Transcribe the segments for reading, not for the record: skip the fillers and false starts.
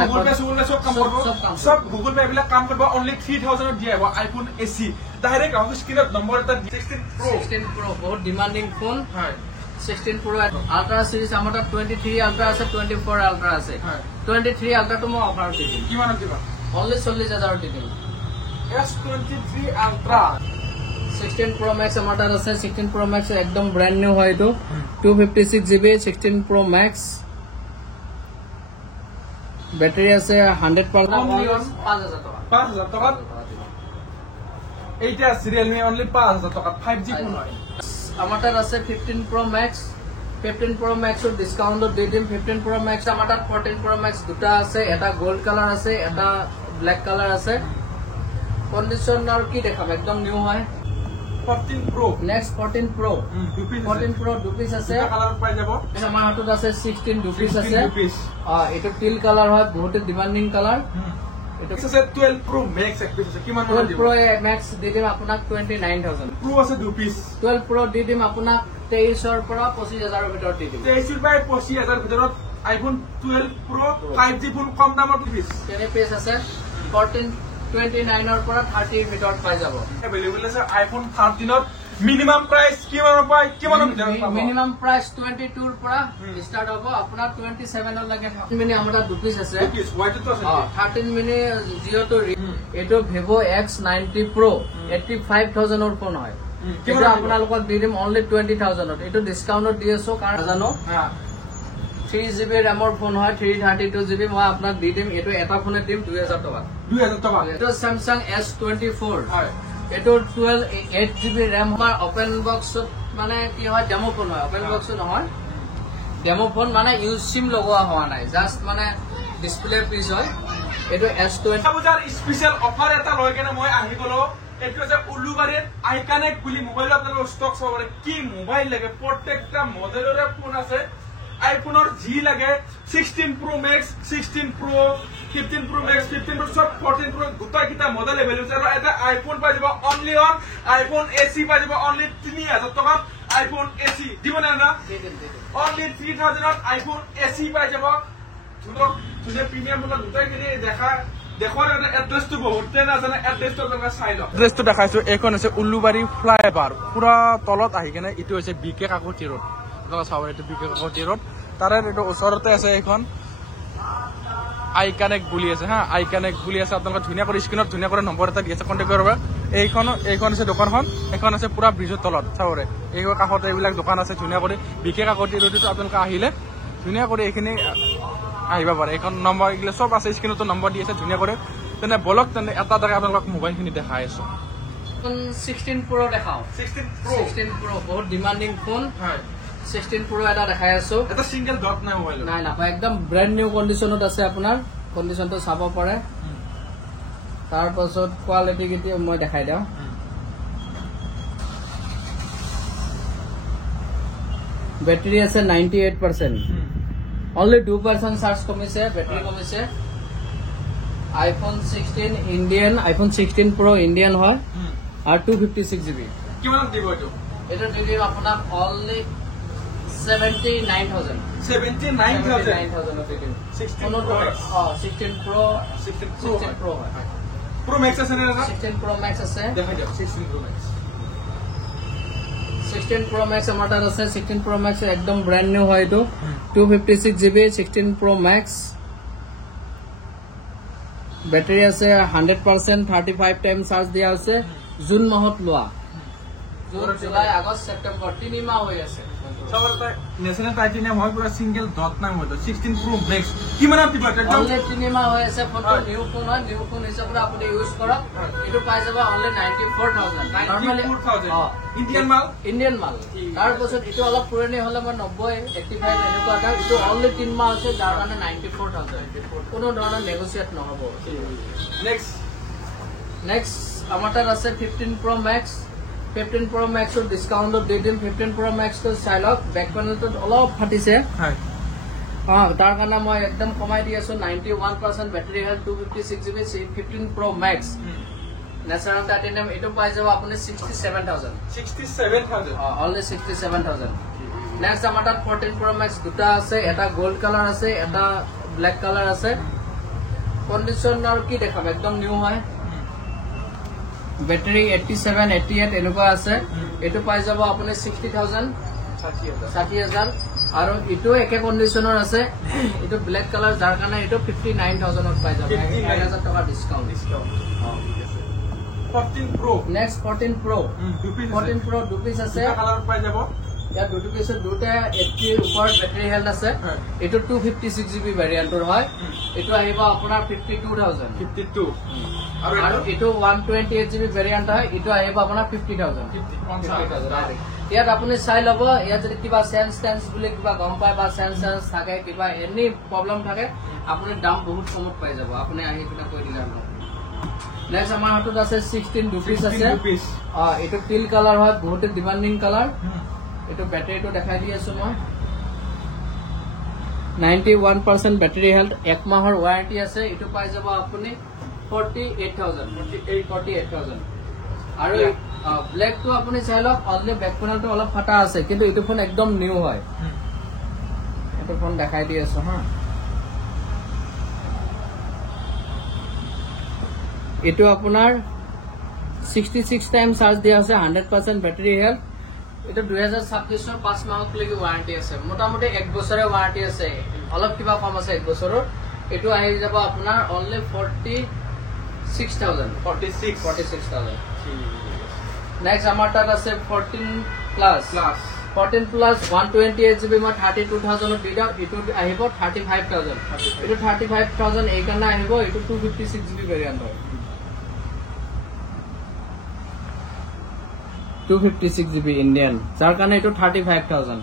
Google Pay सब काम करबो सब Google Pay बिला काम करबो only 3000 दिया है iPhone SE डायरेक्ट हम स्क्रीन नंबर 16 Pro बहुत डिमांडिंग फोन हां 16 Pro Ultra series আমাটা 23 Ultra আছে 24 Ultra আছে 23 Ultra তো মই অফার দিম কি মান দিবা only 40000 দিম S23 Ultra 16 Pro Max আমাটা আছে 16 Pro Max একদম ব্র্যান্ড নিউ হয় তো 256GB 16 Pro Max ব্যাটারি আছে 100% 5000 টাকা এইটা Realme only 5000 টাকা 5G ফোন হয় আমাটার আছে 15 Pro Max 15 Pro Max এর ডিসকাউন্ট দি দিম 15 Pro Max আমাটার 14 Pro Max দুটা আছে এটা গোল্ড কালার আছে এটা ব্ল্যাক কালার আছে কন্ডিশনার কি দেখাম একদম নিউ হয় 14 Pro নেক্সট 14 Pro 14 Pro দুপিস আছে কালার পাই যাব আমার হাতত আছে 16 দুপিস আছে এটা টিল কালার হয় বহুত ডিমান্ডিং কালার এটা আছে 12 Pro Max এক পিস আছে কিমান 12 Pro Max দি দিম আপোনাক 29000 Pro আছে দু পিস 12 Pro দি দিম আপোনাক 23 ৰ পৰা 25000 ৰ ভিতৰত দি দিম 23 ৰ পৰা 25000 ভিতৰত iPhone 12 Pro 5G ফোন কম দামৰ পিস কেনে পেজ আছে 14 29 ৰ পৰা 30 ৰ ভিতৰত পাই যাব अवेलेबल আছে iPhone 13 ত মিনিমাম প্ৰাইস কিমান পাই কিমান ভিতৰত পাব মিনিমাম প্ৰাইস 22 ৰ পৰা স্টাৰ্ট হ'ব আপোনাৰ 27 ৰ লাগে মিনি আমাৰ দুপিস আছে পিস হোয়াইট তো আছে 13 মিনি জিও তো এটো Vivo X90 Pro 85000 ৰ ফোন হয় কিন্তু আপোনালোকক দি দিম only 20000 ত এটো ডিসকাউন্টত দি আছো কাৰণ জানো 3GB RAM ৰ ফোন হয় 332GB মই আপোনাক দি দিম এটো এটা ফোনে দিম 2000 টকা 2000 টাকা এটো Samsung S24 হয় এটো 8GB RAM হয় ওপেন বক্সত মানে কি হয় ডেমো ফোন হয় ওপেন বক্স নহয় ডেমো ফোন মানে ইউজ সিম লগোৱা হোৱা নাই জাস্ট মানে ডিসপ্লে পিস হয় এটো S20 বজাৰ স্পেশাল অফাৰ এটা লৈ কেনে মই আহি গলো এটো যে উলুবাৰীত আইকনিক বুলি মোবাইল আপোনালোকৰ ষ্টক চাবৰে কি মোবাইল লাগে প্ৰত্যেকটা মডেলৰে ফোন আছে আইফোনৰ জি লাগে 16 Pro Max 16 Pro 15 Pro Max 15 Pro সব 14 Pro দুটা কিটা মডেল अवेलेबल আছে আৰু এটা আইফোন পাই যাব অনলি অন আইফোন এসি পাই যাব অনলি 3000 টকা আইফোন এসি দিবনে না অনলি 3000 ত আইফোন এসি পাই যাব তুনে প্রিমিয়াম বলা দুটা কিনে দেখা দেখৰ এড্ৰেছটো বহুতে নাজানে এড্ৰেছটো আপোনাক চাই লওক এড্ৰেছটো দেখাইছো এখন আছে উলুবাৰী ফ্লাইওভাৰ পুৰা তলত আহি কেনে ইটো হৈছে বিকে কাকতি ৰোড চাবৰ এইটো বিকে কাকতি ৰোড তাৰে এইটো ওচৰতে আছে এখন আইকনিক বুলি আছে হা আইকনিক বুলি আছে আপোনালোকে ধুনীয়া কৰি স্ক্ৰিনত ধুনীয়া কৰি নম্বৰ এটা দি আছে কন্টেক্ট কৰিব এইখন আছে দোকানখন এখন আছে পুৰা ব্ৰিজৰ তলত চাবৰে এই কাষতে এইবিলাক দোকান আছে ধুনীয়া কৰি বিকে কাকতি ৰোডটো আপোনালোকে আহিলে ধুনীয়া কৰি এইখিনি আহিবা পাৰে এখন নম্বৰ ইগলে সব আছে স্ক্ৰিনতো নম্বৰ দি আছে ধুনীয়া কৰি তেনে বলক তেনে এটা এটা আপোনালোক মোবাইলখিনি দেখাই আছো 16 Pro দেখাও 16 Pro বহুত ডিমান্ডিং ফোন হয় 16 Pro এটা দেখাই আছো এটা সিঙ্গেল ডট নাই মোবাইল নাই না একদম ব্র্যান্ড নিউ কন্ডিশনত আছে আপোনাৰ কন্ডিশনটো চাব পাৰে তাৰ পাছত কোৱালিটি কিটি মই দেখাই দিও ব্যাটারি আছে 98% only 2% চার্জ কমিছে ব্যাটারি কমিছে iPhone 16 Indian iPhone 16 Pro Indian হয় আর 256GB কিমান দিব এটো এটা দিম আপোনাক only 79000 16 Pro 16 Pro Pro Max আছে না 16 Pro Max আছে দেখা যাও 16 Pro Max 16 Pro Max আমাটার আছে 16 Pro Max একদম ব্র্যান্ড নিউ হয় তো 256GB 16 Pro Max ব্যাটারি আছে 100% 35 টাইম চার্জ দিয়া আছে জুন মাহত লোৱা জুন জুলাই আগষ্ট সেপ্টেম্বৰ 3 মাহ হৈ আছে সবরটা ন্যাশনাল টাইটানিয়াম হয় পুরো সিঙ্গেল ডট নাই হয় 16 Pro Max কি মানে আপনি বাটার অনলি 3 মাহ হৈ আছে ফোনটো নিউ ফোন হয় নিউ ফোন হিচাপে আপুনি ইউজ কৰক এটো পাই যাব অনলি 94000 ইন্ডিয়ান মাল তাৰ পাছত এটো অলপ পুৰণি হলে মই 90 85 এনেকুৱা এটা এটো অনলি 3 মাহ আছে যাৰ কাৰণে 94000 কোনো ধৰণৰ নেগোশিয়েট নহব নেক্সট আমাটাৰ আছে 15 Pro Max 15 Pro Max or discount of didim 15 Pro Max to Silok back panel to all ফাটিছে তাৰ কাৰণে মই একদম কমাই দি আছো 91% battery health 256GB 15 Pro Max national titanium এটো পাই যাব আপুনি 67000 only 67000 নেক্সট আমাটাত 14 Pro Max দুটা আছে এটা গোল্ড কালার আছে এটা ব্ল্যাক কালার আছে কন্ডিশন আৰু কি দেখাম একদম নিউ হয় বেটাৰী 87 88 এনেকুৱা আছে এটো পাই যাব আপুনি 60000 60000 আৰু ইটো একে কন্ডিশনৰ আছে ইটো ব্ল্যাক কালাৰ যাৰ কাৰণে ইটো 59000 ত পাই যাব 1000 টকা discount 14 Pro next 14 Pro 14 Pro দু পিস আছে কালাৰ পাই যাব ইয়াত দুটো পিছত দুটা 80 ৰ ওপৰত বেটাৰী হেল্থ আছে এটো 256 GB ভেৰিয়েন্টৰ হয় এটো আহিব আপোনাৰ 52000 52 আৰু এটো 128 GB ভেৰিয়েন্ট হয় এটো আহিব আপোনাৰ 50000 ইয়াত আপুনি চাই লব ইয়াত যদি কিবা সেন্স বুলি কিবা গম পায় বা সেন্স থাকে কিবা এনি প্ৰবলেম থাকে আপুনি দাম বহুত কমত পাই যাব আপুনি আহি কিনা কৈ দিলে হ'ব নেক্সট আমাৰ হাতত আছে 16 দুপিস আছে এটো টিল কালাৰ হয় বহুত ডিমান্ডিং কালাৰ এটো ব্যাটাৰীটো দেখাই দি আছো মই 91% ব্যাটাৰী হেল্থ এক মাহৰ ওয়াৰেন্টি আছে এটো পাই যাব আপুনি 48000 আৰু ব্ল্যাক তো আপুনি চাই লওক অনলি ব্যাক প্যানেলটো অলপ ফাটা আছে কিন্তু এটো ফোন একদম নিউ হয় এটো ফোন দেখাই দি আছো হা এটো আপোনাৰ 66 টাইম চাৰ্জ দিয়া আছে 100% ব্যাটাৰী হেল্থ এটা 2026 ৰ 5 মাহত লৈকে ওয়াৰেন্টি আছে মোটামুটি 1 বছৰৰ ওয়াৰেন্টি আছে অলপ কিবা কম আছে 1 বছৰৰ এটো আহি যাব আপোনাৰ অনলি 46000 নেক্সট আমাৰ তাত আছে 14 প্লাস 128 GB মই 32000 ত দিডা এটো আহিব 35000 এটো 35000 এই কাৰণে আহিব এটো 256 GB ভেৰিয়েন্ট হয় 256 GB ইন্ডিয়ান যাৰ কাৰণে এটো 35000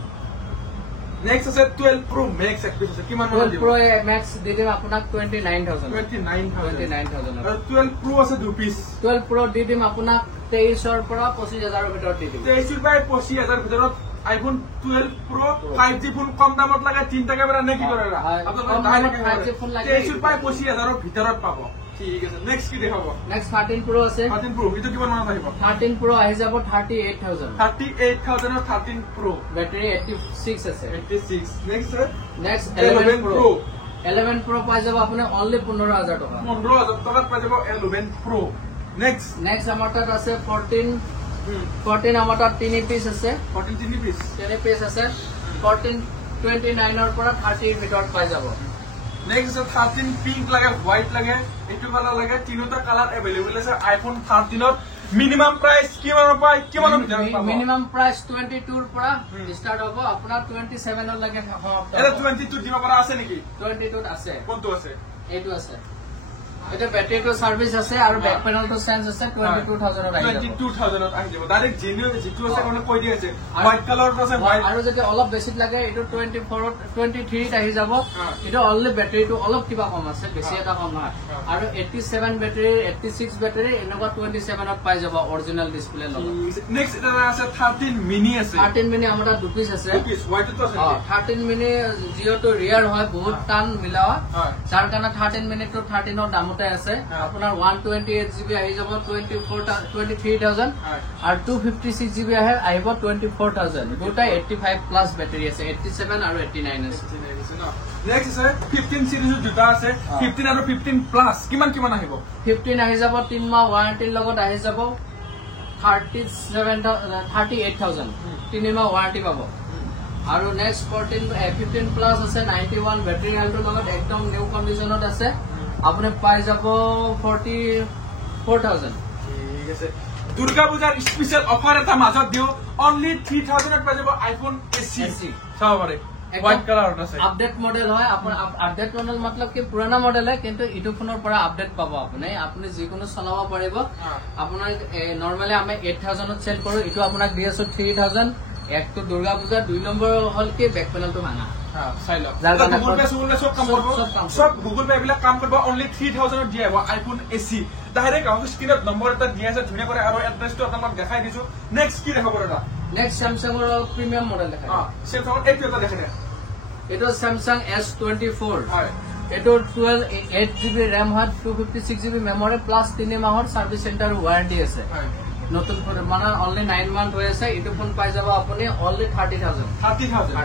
নেক্সট আছে 12 Pro Max একপিস আছে কিমান মডেল 12 Pro Max দিদিম আপোনাক 29000 আৰু 12 Pro আছে দু পিস 12 Pro দিদিম আপোনাক 23 ৰ পৰা 25000 ৰ ভিতৰত দিদিম 23 ৰ পৰা 25000 ভিতৰত iPhone 12 Pro 5G ফোন কম দামত লাগে 3 টাকা বেৰা নে কি কৰে আপোনাক 5G ফোন লাগে 23 ৰ পৰা 25000 ৰ ভিতৰত পাব ঠিক আছে নেক্সট কি দেখাব নেক্সট 13 Pro আছে 13 Pro ইটো কিমান মানত আহিব 13 Pro আহি যাব 38000 38000 ৰ 13 Pro ব্যাটাৰী 86 আছে 86 নেক্সট 11 Pro পাই যাব আপুনি অনলি 15000 টকা 15000 টকাত পাই যাব 11 Pro নেক্সট আমাৰ তাত আছে 14 আমাৰ তাত 3 পিস আছে 14 পিস আছে 1429 ৰ পৰা 30 ৰ ভিতৰত পাই যাব নেক্সট 13 পিংক লাগে হোয়াইট লাগে এটো কালাৰ লাগে তিনিটা কালাৰ अवेलेबल আছে আইফোন 13 ত মিনিমাম প্ৰাইস কিমানৰ পায় কিমানৰ ভিতৰত পাব মিনিমাম প্ৰাইস 22 ৰ পৰা ষ্টাৰ্ট হ'ব আপোনাৰ 27 ৰ লাগে এটা 22 দিব পৰা আছে নেকি 22 ত আছে কোনটো আছে এইটো আছে এটা ব্যাটাৰীটো সাৰ্ভিস আছে আৰু বেক প্যানেলটো সেন্স আছে 22000 ত আহি যাব 22000 ত আহি যাব ডাইৰেক্ট জেনুইন যেটো আছে মানে কৈ দি আছে হোয়াইট কালাৰত আছে হোয়াইট আৰু যদি অলপ বেছি লাগে এটো 24 23 ত আহি যাব এটো অনলি ব্যাটাৰীটো অলপ কিবা কম আছে বেছি এটা কম নহয় আৰু 87 ব্যাটাৰী 86 ব্যাটাৰী এনেকুৱা 27 ত পাই যাব অৰিজিনাল ডিসপ্লে লগত নেক্সট এটা আছে 13 মিনি আছে 13 মিনি আমাৰ দুই পিস আছে দুই পিস হোয়াইট তো আছে 13 মিনি জিও তো ৰিয়াৰ হয় বহুত টান মিলাৱা যাৰ কাৰণে 13 মিনি তো 13 ৰ দাম আছে আপোনাৰ 128 GB আহি যাব 23000 আৰু 256 GB আহিব 24000 দুটা 85 প্লাস ব্যাটাৰী আছে 87 আৰু 89 আছে নেক্সট আছে 15 সিৰিজৰ দুটা আছে 15 আৰু 15 প্লাস কিমান আহিব 15 আহি যাব 3 মাহ ওয়াৰেন্টিৰ লগত আহি যাব 38000 3 মাহ ওয়াৰেন্টি পাব আৰু নেক্সট 15 প্লাস আছে 91 ব্যাটাৰী হেল্থৰ লগত একদম নিউ কন্ডিশনত আছে আপুনি পাই যাব 44000 ঠিক আছে দুৰ্গা পূজাৰ স্পেশাল অফাৰ এটা মাজত দিও অনলি 3000 ত পাই যাব আইফোন এসি চাও পাৰে হোয়াইট কালাৰত আছে আপডেট মডেল হয় আপুনি আপডেট মডেল मतलब কি পুৰণা মডেল হয় কিন্তু ইটো ফোনৰ পৰা আপডেট পাব আপুনি যিকোনো চলাব পাৰিব আপোনাৰ নৰমালি আমি 8000 ত সেল কৰো ইটো আপোনাক দি আছো 3000 এক তো দুৰ্গা পূজা দুই নম্বৰ হল কি বেক প্যানেলটো ভাঙা চাই লওক গুগল পে সব কাম কৰিব সব গুগল পে এইবিলাক কাম কৰিব অনলি 3000 ত দিয়া হ'ব আইফোন এসি ডাইৰেক্ট আমাৰ স্ক্ৰিনত নম্বৰ এটা দিয়া আছে ধুনীয়া কৰে আৰু এড্ৰেছটো আপোনাক দেখাই দিছো নেক্সট কি দেখাব এটা নেক্সট স্যামসাং ৰ প্ৰিমিয়াম মডেল দেখাই স্যামসাং এইটো এটা দেখাই এটো স্যামসাং S24 হয় এটো 8 GB RAM হয় 256 GB মেমৰি প্লাস 3 মাহৰ সাৰ্ভিস সেন্টাৰ ওয়াৰেন্টি আছে নতুন ফোন মানে অনলি 9 মান্থ হৈ আছে এটো ফোন পাই যাব আপুনি অনলি 30000 30000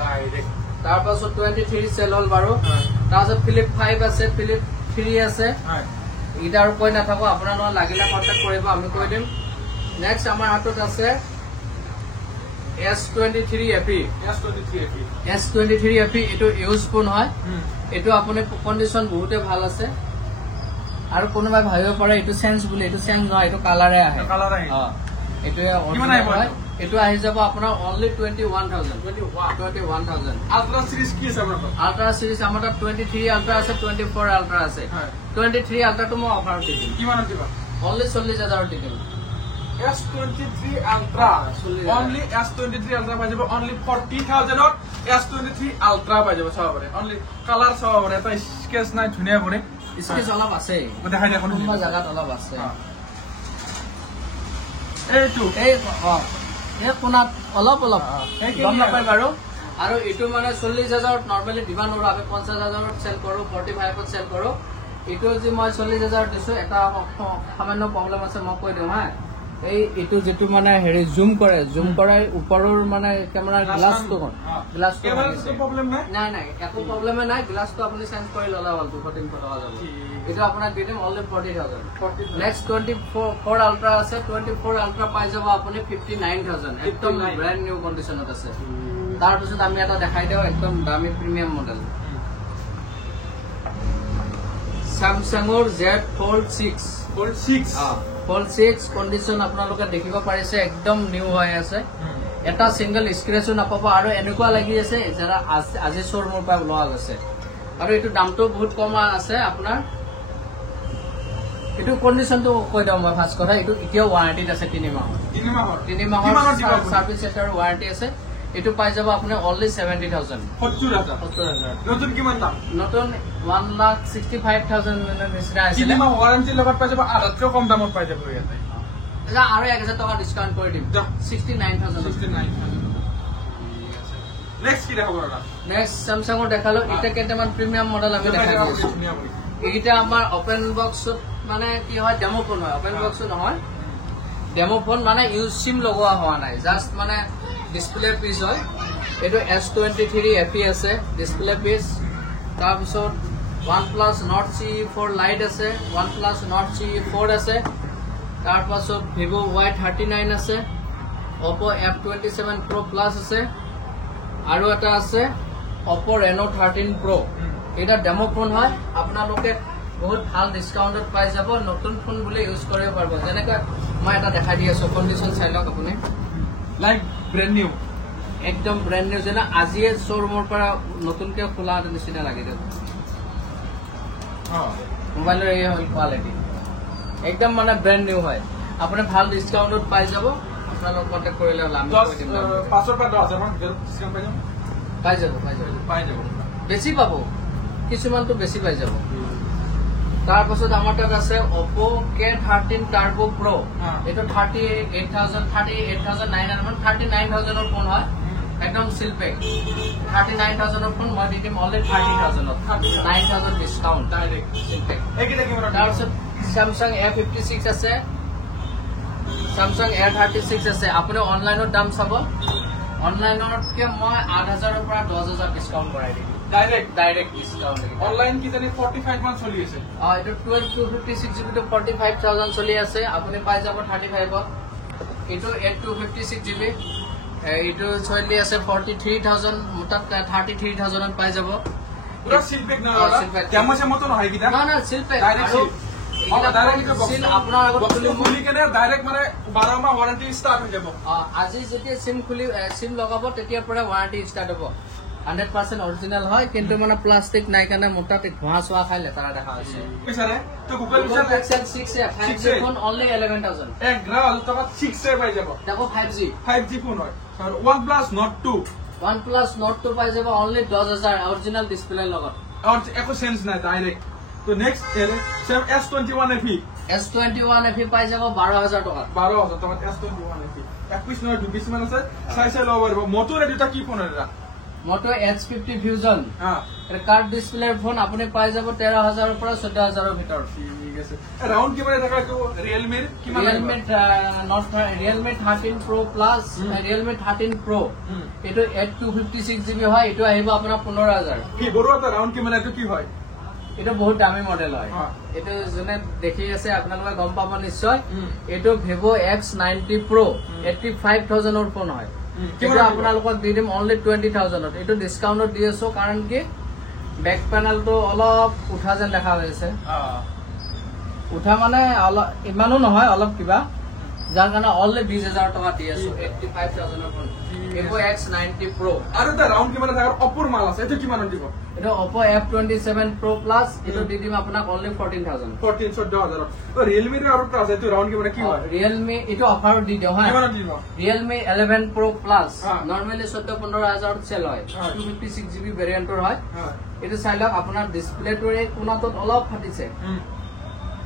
ডাইৰেক্ট তাৰ পাছত 23 সেল হল বাৰু তাৰপিছত ফিলিপ 5 আছে, ফিলিপ 3 আছে। হয় এইটা আৰু কৈ নাথাকো, আপোনালোকে লাগিলে কণ্টেক্ট কৰিব, আমি কৈ দিম। নেক্সট আমাৰ হাতত আছে S23 FE। S23 FE এইটো ইউজ ফোন হয়। এইটো আপুনি কণ্ডিশ্যন বহুতে ভাল আছে। আৰু কোনোবাই ভাবিব পাৰে এইটো চেঞ্জ বুলি, এইটো চেঞ্জ নহয়, এইটো কালাৰে আহে। এইটোৱে অৰিজিনেল হয়। এইটো আহি যাব আপোনাৰ অনলি 21,000। 21,000। আল্ট্ৰা সিৰিজ কি আছে আপোনাৰ? আল্ট্ৰা সিৰিজ আমাৰ তাত 23 আল্ট্ৰা আছে, 24 আল্ট্ৰা আছে। 23 আল্ট্ৰাটো মই অফাৰত দি দিম, কিমানত দিবা? অনলি 40,000 দি দিম। S23 Ultra only S23 Ultra পাই যাব only 40,000 ত S23 Ultra পাই যাব চাব পাৰে only কালাৰ চাব পাৰে এটা স্কেচ নাই ধুনিয়া কৰে স্কেচ অলপ আছে দেখাই দিয়া কোনোবা জায়গাত অলপ আছে এইটো এই কোনাত অলপ গম নাপায় বাৰু আৰু এইটো মানে 40,000 ত নৰমালি ডিমান্ড আৰু আমি 50,000 ত সেল কৰো 45 ত সেল কৰো এইটো যে মই 40,000 দিছো এটা সামান্য প্ৰবলেম আছে মই কৈ দিওঁ হা এইটো যেটো মানে হেৰি জুম কৰে ওপৰৰ মানে কেমেৰা গ্লাছটো প্ৰবলেম নাই নাই একো প্ৰবলেম নাই গ্লাছটো আপুনি চেঞ্জ কৰি ললা হ'ল 200-300 টকা যাব এইটো আপোনাক দি দিম অনলি 40,000 নেক্সট 24 আল্ট্ৰা আছে 24 আল্ট্ৰা পাই যাব আপুনি 59,000 একদম ব্ৰ্যান্ড নিউ কন্ডিশনত আছে তাৰ পিছত আমি এটা দেখাই দিও একদম দামী premium model Samsung Z Fold 6 Fold 6 condition আপোনালোকে দেখিব পাৰিছে একদম নিউ হৈ আছে এটা সিঙ্গল স্ক্ৰেচো নাপাব আৰু এনেকুৱা লাগি আছে যাৰা আজি শোৰুমৰ পৰা লোৱা আছে আৰু এইটো দামটো বহুত কম আছে আপোনাৰ এইটো কন্ডিশনটো কৈ দিও মই ফাৰ্স্ট কথা এইটো এতিয়াও ওয়াৰেন্টিত আছে 3 মাহৰ সাৰ্ভিস এটাৰ ওয়াৰেন্টি আছে এইটো পাই যাব আপুনি অনলি 70,000 নতুন কিমান দাম নতুন 1,65,000 নিচিনা আছে কিমান ওয়াৰেন্টি লগত পাই যাব আধাতকৈ কম দামত পাই যাব ইয়াতে এটা আৰু 1,000 টকা ডিসকাউন্ট কৰি দিম 69,000 নেক্সট কি দেখাব না নেক্সট Samsung দেখালো এটা কেইটামান প্ৰিমিয়াম মডেল আমি দেখাই দিছো এইটা আমাৰ ওপেন বক্সত মানে কি হয় ডেমো ফোন হয় ওপেন বক্স নহয় ডেমো ফোন মানে ইউজ সিম লগোৱা হোৱা নাই জাস্ট মানে ডিসপ্লে পিস হয় এটো S23 FE আছে ডিসপ্লে পিস তাৰ পিছত OnePlus Nord CE4 Lite আছে OnePlus Nord CE4 আছে তাৰ পাছত Vivo Y39 আছে Oppo F27 Pro Plus আছে আৰু এটা আছে Oppo Reno 13 Pro এটা ডেমো ফোন হয় আপোনালোকে বহুত ভাল ডিসকাউন্টত পাই যাব নতুন ফোন বুলি ইউজ কৰিব পাৰিব যেনেকৈ মই এটা দেখাই দি আছো কন্ডিশন চাই লওক আপুনি লাইক ব্র্যান্ড নিউ একদম ব্র্যান্ড নিউ যেন আজিয়ে শোৰুমৰ পৰা নতুনকে খোলা নিচিনা লাগি দিও মোবাইলৰ এই হল কোৱালিটি একদম মানে ব্ৰ্যান্ড নিউ হয় আপুনি ভাল ডিসকাউন্টত পাই যাব আপোনালোক কন্টাক্ট কৰিলে আমি কৈ দিম 5 পৰা 10,000 মান ডিসকাউন্ট পাই যাব বেছি পাব কিছুমানটো বেছি পাই যাব তাৰ পাছত আমাৰ তাত আছে Oppo K13 Turbo Pro এটো 39,000 ৰ ফোন হয় একদম সিল পেক 39,000 ৰ ফোন মই দি দিম only 30,000 9,000 discount direct seal pack এইটা কি মানে তাৰ পাছত Samsung A56 আছে Samsung A36 আছে আপুনি অনলাইনত দাম চাব অনলাইনত কে মই 8,000 ৰ পৰা 10,000 ডিসকাউন্ট কৰাই দিম ডাইৰেক্ট ডিসকাউন্ট অনলাইন কি জানি 45 মান চলি আছে এটো 12/256 GB to 45,000 চলি আছে আপুনি পাই যাব 35 ত এটো 8/256 GB এটো চলি আছে 43,000 মুতাত 33,000 ত পাই যাব পুরা সিল পেক না কেমন মত নহয় কিটা না সিল পেক ডাইরেক্ট সিল আপোনাৰ আগত খুলি কেনে ডাইৰেক্ট মানে 12 মাহ ওয়াৰেন্টি স্টাৰ্ট হৈ যাব আজি যেতিয়া সিম লগাব তেতিয়াৰ পৰা ওয়াৰেন্টি স্টাৰ্ট হ'ব 100% অৰিজিনাল হয় কিন্তু মানে প্লাস্টিক নাই কাৰণে মোটাতে ধোঁৱা চোৱা খাই লেতাৰা দেখা হৈছে পিছারে তো Google Pixel 6 5G phone only 11,000 এক গ্রাল টকা 6 এ পাই যাব দেখো 5G ফোন হয় আর OnePlus Nord 2 OnePlus Nord 2 পাই যাব only 10,000 অরিজিনাল ডিসপ্লে লগত আর একো সেন্স নাই ডাইরেক্ট তো next same S21 FE S21 FE পাই যাব 12,000 টাকা 12,000 টাকা S21 FE 21 নয় 20 মান আছে চাই লব পারবো মোটর এটা কি ফোন এটা Moto H50 Fusion কার্ড ডিসপ্লেৰ ফোন আপুনি পাই যাব 13,000 ৰ পৰা 14,000 ৰ ভিতৰত ঠিক আছে ৰাউণ্ড কিমান থকা এইটো ৰিয়েলমিৰ কিমান Realme 13 Pro Plus Realme 13 Pro এইটো 8256 GB হয় এইটো আহিব আপোনাৰ 15000 ভিভোৰো এটা ৰাউণ্ড কিমান এইটো কি হয় এইটো বহুত দামী মডেল হয় এইটো যোনে দেখি আছে আপোনালোকে গম পাব নিশ্চয় এইটো Vivo X90 Pro 85000 ৰ ফোন হয় এইটো আপোনালোকক দি দিম অনলি 20000 এইটো ডিসকাউন্টত দি আছো কাৰণ কি বেক প্যানেলটো অলপ উঠা যেন দেখা হৈছে উঠা মানে অলপ ইমানো নহয় অলপ কিবা যাৰ কাৰণে অনলি 20000 টকা দি আছো 85000 ৰ ফোন Vivo X90 Pro আৰু এটা ৰাউণ্ড কিমান থকা Oppo মাল আছে এইটো কিমান দিব এটা Oppo F27 Pro Plus এইটো দি দিম আপোনাক অনলি 14000 14000 তো Realme ৰ আৰু এটা আছে এইটো ৰাউণ্ড কিমান কি হয় Realme এইটো অফাৰত দি দিও হা কিমান দিব Realme 11 Pro Plus normally 14-15000 sell হয় 256 GB ভেৰিয়েন্টৰ হয় এইটো চাই লওক আপোনাৰ ডিসপ্লেটোৰে কোনাটোত অলপ ফাটিছে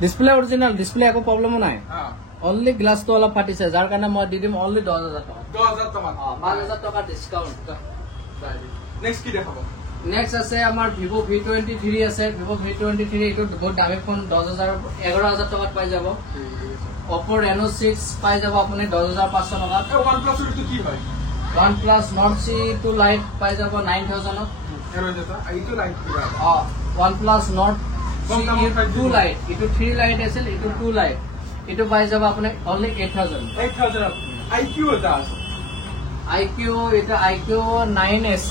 ডিসপ্লে অৰিজিনাল ডিসপ্লে একো প্ৰবলেম নাই অনলি গ্লাসটো অলপ ফাটিছে যাৰ কাৰণে মই দি দিম অনলি 10000 টকা 10000 টকা 5000 টকা ডিসকাউন্ট নেক্সট কি দেখাব নেক্সট আছে আমাৰ Vivo V23 আছে Vivo V23 এইটো বহুত দামী ফোন 11000 টকাত পাই যাব Oppo Reno 6 পাই যাব আপুনি 10500 টকাত OnePlus টো কি হয় OnePlus Nord C2 Lite পাই যাব 9000 ত এৰ যেটা এইটো লাইট কিবা OnePlus Nord C2 Lite এইটো 3 Lite আছিল এইটো 2 Lite এইটো পাই যাব আপুনি অনলি 8000 IQ এটা আছে IQ এটা IQ 9SC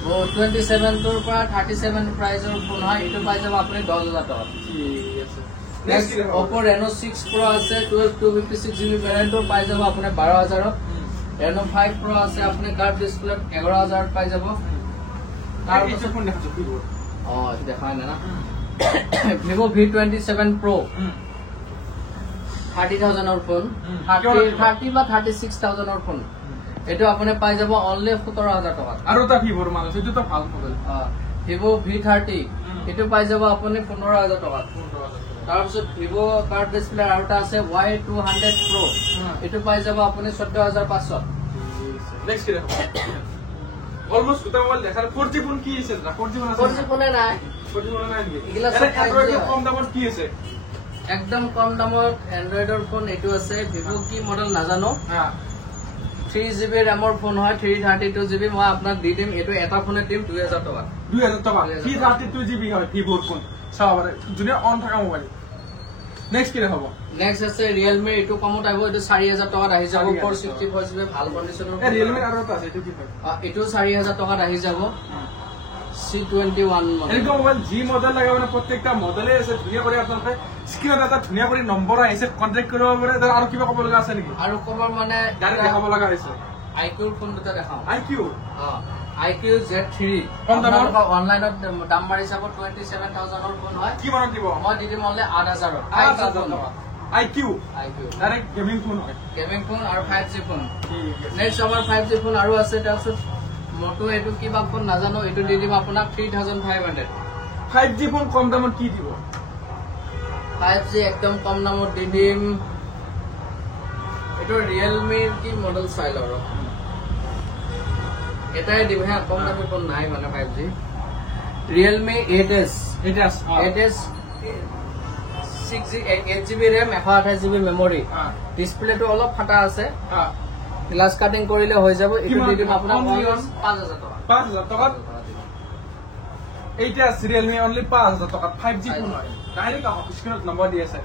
27 টোৰ পৰা 37 প্ৰাইজৰ ফোন হয় এইটো পাই যাব আপুনি 10000 টকা ঠিক আছে নেক্সট Oppo Reno 6 Pro আছে 256 GB ভেৰিয়েন্টৰ পাই যাব আপুনি 12000 ত Reno 5 Pro আছে আপুনি কাৰ্ভ ডিসপ্লে 11000 পাই যাব তাৰ পিছত ফোন দেখাছো কি হ'ব দেখাই না Vivo V27 Pro 30000 ৰ ফোন 30 বা 36000 ৰ ফোন এটো আপুনি পাই যাব অনলি 17000 টকা আৰু এটা ভিভোৰ মাল আছে এটো তো ভাল মডেল Vivo V30 এটো পাই যাব আপুনি 15000 টকা তাৰ পিছত Vivo কাৰ্ভ ডিসপ্লে আৰু এটা আছে Y200 Pro এটো পাই যাব আপুনি 14500 নেক্সট কি দেখাব অলমোস্ট দুটা মোবাইল দেখাৰ 4G ফোন কি আছে না 4G ফোন আছে 4G ফোন নাই 4G ফোন নাই নেকি এগুলা এন্ড্ৰইড কম দামত কি আছে একদম কম দামত এন্ড্ৰইডৰ ফোন এটো আছে Vivo কি মডেল নাজানো 3GB RAM ফোন হয় 332GB মই আপোনাক দি দিম এটো এটা ফোনে দিম 2000 টকা 2000 টকা 332GB হয় ভিভোৰ ফোন চাও bare জুনিয়া অন থাকা মোবাইল নেক্সট কি দেখাব নেক্সট আছে Realme এটো কমত আহিব এটো 4000 টকাত আহি যাব 464GB ভাল কন্ডিশনৰ Realme আৰু এটা আছে এটো কি হয় এটো 4000 টকাত আহি যাব C21 মডেল এইটো মোবাইল জি মডেল লাগে মানে প্ৰত্যেকটা মডেলে আছে ধুনিয়া কৰি আপোনালোকে স্ক্ৰিনত এটা ধুনিয়া কৰি নম্বৰ আহিছে কন্টাক্ট কৰিব পাৰে আৰু কিবা ক'ব লগা আছে নেকি আৰু কমৰ মানে গাড়ী দেখাব লগা হৈছে IQ ফোন দুটা দেখাও IQ IQ Z3 কম দামৰ অনলাইনত দাম মাৰি চাব 27000 ৰ ফোন হয় কি মানত দিব মই দি দিম অনলি 8000 টকা IQ ডাইৰেক্ট গেমিং ফোন হয় গেমিং ফোন আৰু 5G ফোন নেক্সট আমাৰ 5G ফোন আৰু আছে তাৰপিছত মটো এটো কিবা ফোন নাজানো এটো দি দিম আপোনাক 3500 5G ফোন কম দামত কি দিব 5G একদম কম দামত দি দিম এটো Realme কি মডেল চাই লও এটাই দিম হ্যাঁ কম দামত ফোন নাই মানে 5G Realme 8s 8GB RAM 128GB memory ডিসপ্লেটো অলপ ফাটা আছে গ্লাস কাটিং কৰিলে হৈ যাব এটো দি দিম আপোনাক 5000 টকা 5000 টকা এইটা Realme only 5000 টকা 5G ফোন হয় ডাইৰেক্ট স্ক্ৰিনত নম্বৰ দি আছে